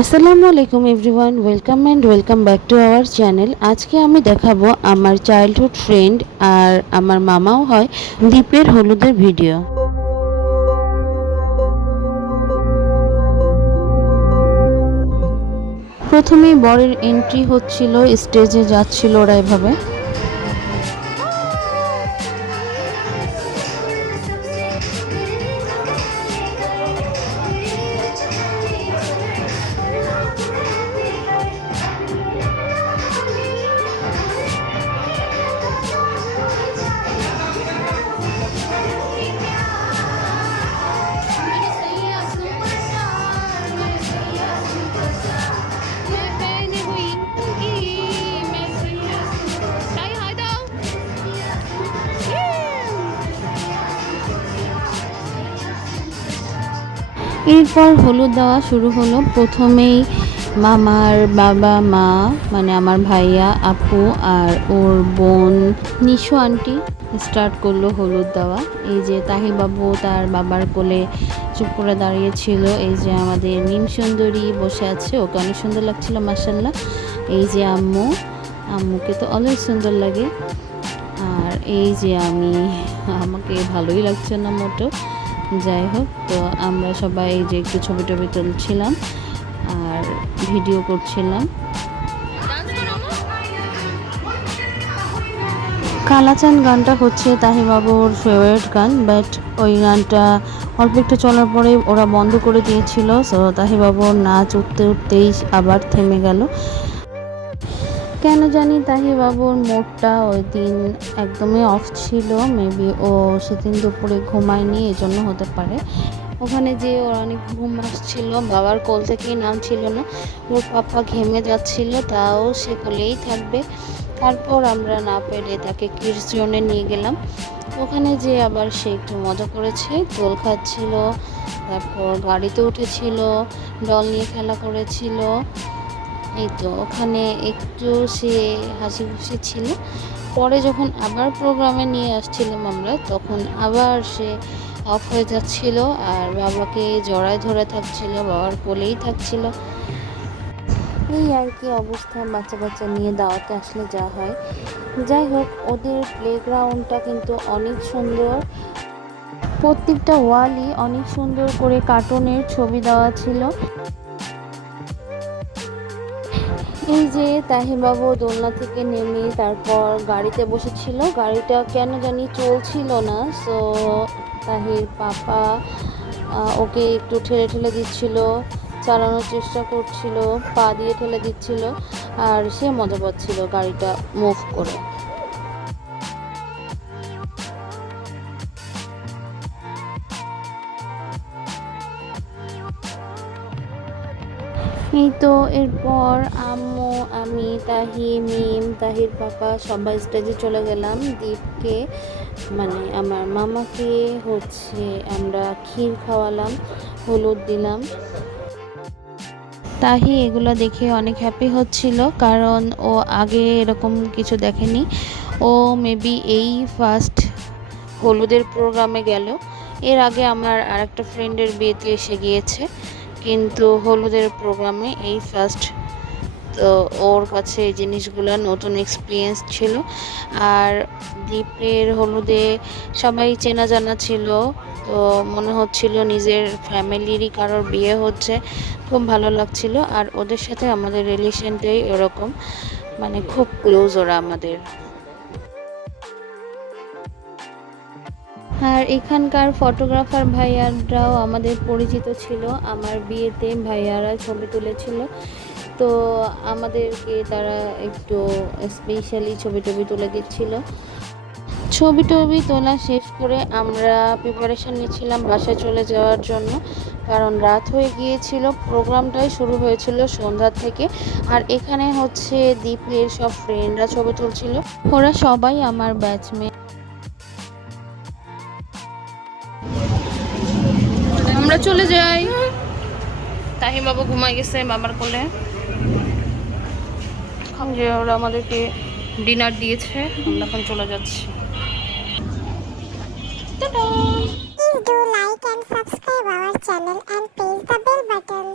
আসসালামু আলাইকুম everyone, welcome back to our channel. আজকে আমি দেখাবো আমার চাইল্ডহুড ফ্রেন্ড আর আমার মামাও হয় দীপের হলুদের ভিডিও। প্রথমেই বরের এন্ট্রি হচ্ছিল, স্টেজে যাচ্ছিল ওরা এভাবে। এরপর হলুদ দেওয়া শুরু হলো। প্রথমেই মামার বাবা মা মানে আমার ভাইয়া, আপু আর ওর বোন নিশু আন্টি স্টার্ট করলো হলুদ দেওয়া। এই যে তাহিবাবু তার বাবার কোলে চুপ করে দাঁড়িয়েছিল। এই যে আমাদের মিম সুন্দরী বসে আছে, ওকে অনেক সুন্দর লাগছিল মাশাল্লাহ। এই যে আম্মুকে তো অনেক সুন্দর লাগে। আর এই যে আমাকে ভালোই লাগছে না মোটো। যাই হোক, তো আমরা সবাই যে একটু ছবি টবি তুলছিলাম আর ভিডিও করছিলাম। কালাচাঁদ গানটা হচ্ছে তাহিবাবুর ফেভারিট গান, বাট ওই গানটা অল্প একটু চলার পরে ওরা বন্ধ করে দিয়েছিল। সো তাহিবাবুর নাচ উঠতে উঠতেই আবার থেমে গেল। কেন জানি তাহিবাবুর মুডটা ওই দিন একদমই অফ ছিল। মেবি ও সেদিন দুপুরে ঘুমায়নি, এজন্য হতে পারে। ওখানে যে ওর অনেক ঘুম আসছিল, বাবার কোল থেকেই নামছিল না। ওর পাপা ঘেমে যাচ্ছিল, তাও সে কোলেই থাকবে। তারপর আমরা না পেরে তাকে কিডস জোনে নিয়ে গেলাম। ওখানে যে আবার সে একটু মজা করেছে, দোল খাচ্ছিল, তারপর গাড়িতে উঠেছিল, ডল নিয়ে খেলা করেছিল। এই তো ওখানে একটু সে হাসি খুশি ছিল। পরে যখন আবার প্রোগ্রামে নিয়ে আসছিলাম আমরা, তখন আবার সে অফ হয়ে যাচ্ছিল আর বাবাকে জড়ায় ধরে থাকছিল, বাবার কোলেই থাকছিল। এই আর কি অবস্থা, বাচ্চা বাচ্চা নিয়ে দাওয়াতে আসলে যা হয়। যাই হোক, ওদের প্লেগ্রাউন্ডটা কিন্তু অনেক সুন্দর। প্রত্যেকটা ওয়ালই অনেক সুন্দর করে কার্টুনের ছবি দেওয়া ছিল। এই যে তাহিবাবু দোলনা থেকে নেমে তারপর গাড়িতে বসেছিল। গাড়িটা কেন জানি চলছিল না। সো তাহির পাপা ওকে একটু ঠেলে ঠেলে দিচ্ছিল, চালানোর চেষ্টা করছিল, পা দিয়ে ঠেলে দিচ্ছিল, আর সে মজা পাচ্ছিল গাড়িটা মুভ করে। এই তো এরপর আম্মু, আমি, তাহি, মিম, তাহির পাপা সবাই স্টেজে চলে গেলাম। দীপকে মানে আমার মামাকে হচ্ছে আমরা ক্ষীর খাওয়ালাম, হলুদ দিলাম। তাহি এগুলো দেখে অনেক হ্যাপি হচ্ছিল, কারণ ও আগে এরকম কিছু দেখেনি। ও মেবি এই ফার্স্ট হলুদের প্রোগ্রামে গেল। এর আগে আমার আরেকটা ফ্রেন্ডের বিয়েতে এসে গিয়েছে, কিন্তু হলুদের প্রোগ্রামে এই ফার্স্ট। তো ওর কাছে এই জিনিসগুলো নতুন এক্সপিরিয়েন্স ছিল। আর দীপের হলুদে সবাই চেনা জানা ছিল, তো মনে হচ্ছিল নিজের ফ্যামিলিরই কারোর বিয়ে হচ্ছে। খুব ভালো লাগছিল। আর ওদের সাথে আমাদের রিলেশনটাই এরকম, মানে খুব ক্লোজ ওরা আমাদের। আর এখানকার ফটোগ্রাফার ভাইয়ারাও আমাদের পরিচিত ছিল। আমার বিয়েতে ভাইয়ারা ছবি তুলেছিল, তো আমাদেরকে তারা একটু স্পেশালি ছবি টবি তুলে দিচ্ছিল। ছবি টবি তোলা শেষ করে আমরা প্রিপারেশান নিচ্ছিলাম বাসায় চলে যাওয়ার জন্য, কারণ রাত হয়ে গিয়েছিল। প্রোগ্রামটাই শুরু হয়েছিল সন্ধ্যা থেকে। আর এখানে হচ্ছে দীপের সব ফ্রেন্ডরা ছবি তুলছিল, ওরা সবাই আমার ব্যাচমেট। আমরা চলে যাই। তাহিবাবু ঘুমাই গেছে বাবার কোলে। যে ওরা আমাদেরকে ডিনার দিয়েছে, আমরা এখন চলে যাচ্ছি। Please do like and subscribe our channel and press the bell button.